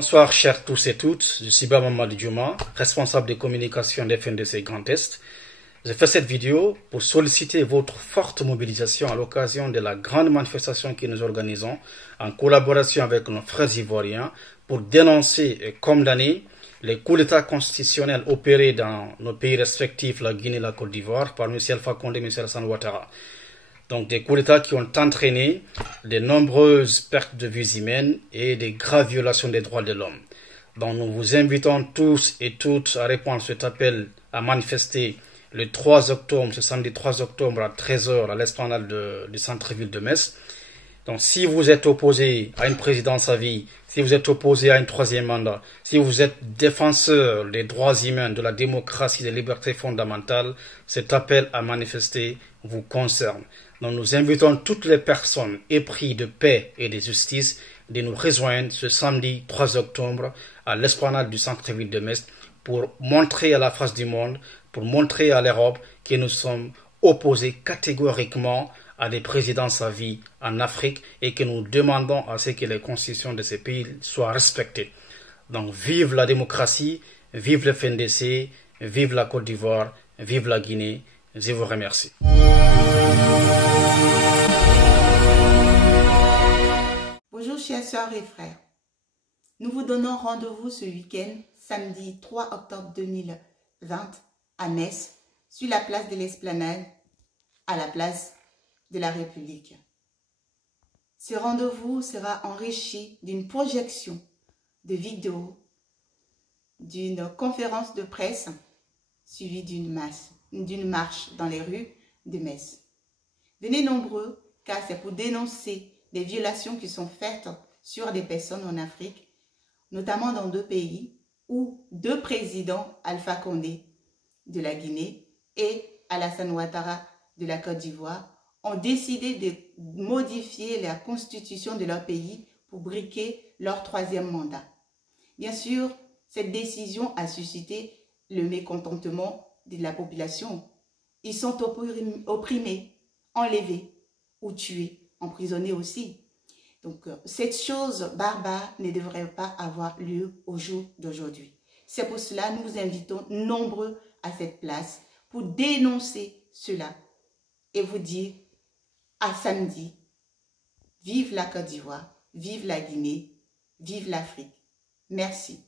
Bonsoir chers tous et toutes, je suis Mamadou Diouma, responsable de communication de FNDC Grand Est. Je fais cette vidéo pour solliciter votre forte mobilisation à l'occasion de la grande manifestation que nous organisons en collaboration avec nos frères ivoiriens pour dénoncer et condamner les coups d'État constitutionnels opérés dans nos pays respectifs, la Guinée et la Côte d'Ivoire, par M. Alpha Condé et M. Alassane Ouattara. Donc des coups d'État qui ont entraîné de nombreuses pertes de vies humaines et des graves violations des droits de l'homme. Donc nous vous invitons tous et toutes à répondre à cet appel à manifester le 3 octobre, ce samedi 3 octobre à 13 h à l'esplanade du centre-ville de Metz. Donc si vous êtes opposé à une présidence à vie, si vous êtes opposé à un troisième mandat, si vous êtes défenseur des droits humains, de la démocratie, des libertés fondamentales, cet appel à manifester vous concerne. Donc nous invitons toutes les personnes épris de paix et de justice de nous rejoindre ce samedi 3 octobre à l'esplanade du centre-ville de Metz pour montrer à la face du monde, pour montrer à l'Europe que nous sommes opposés catégoriquement à des présidences à vie en Afrique et que nous demandons à ce que les constitutions de ces pays soient respectées. Donc vive la démocratie, vive le FNDC, vive la Côte d'Ivoire, vive la Guinée. Je vous remercie. Bonjour chers sœurs et frères. Nous vous donnons rendez-vous ce week-end, samedi 3 octobre 2020 à Metz, sur la place de l'Esplanade, à la place de la République. Ce rendez-vous sera enrichi d'une projection de vidéos, d'une conférence de presse suivie d'une marche dans les rues de Metz. Venez nombreux car c'est pour dénoncer les violations qui sont faites sur des personnes en Afrique, notamment dans deux pays où deux présidents, Alpha Condé de la Guinée et Alassane Ouattara de la Côte d'Ivoire, ont décidé de modifier la constitution de leur pays pour briquer leur troisième mandat. Bien sûr, cette décision a suscité le mécontentement de la population. Ils sont opprimés, enlevés ou tués, emprisonnés aussi. Donc, cette chose barbare ne devrait pas avoir lieu au jour d'aujourd'hui. C'est pour cela que nous vous invitons nombreux à cette place pour dénoncer cela et vous dire à samedi, vive la Côte d'Ivoire, vive la Guinée, vive l'Afrique. Merci.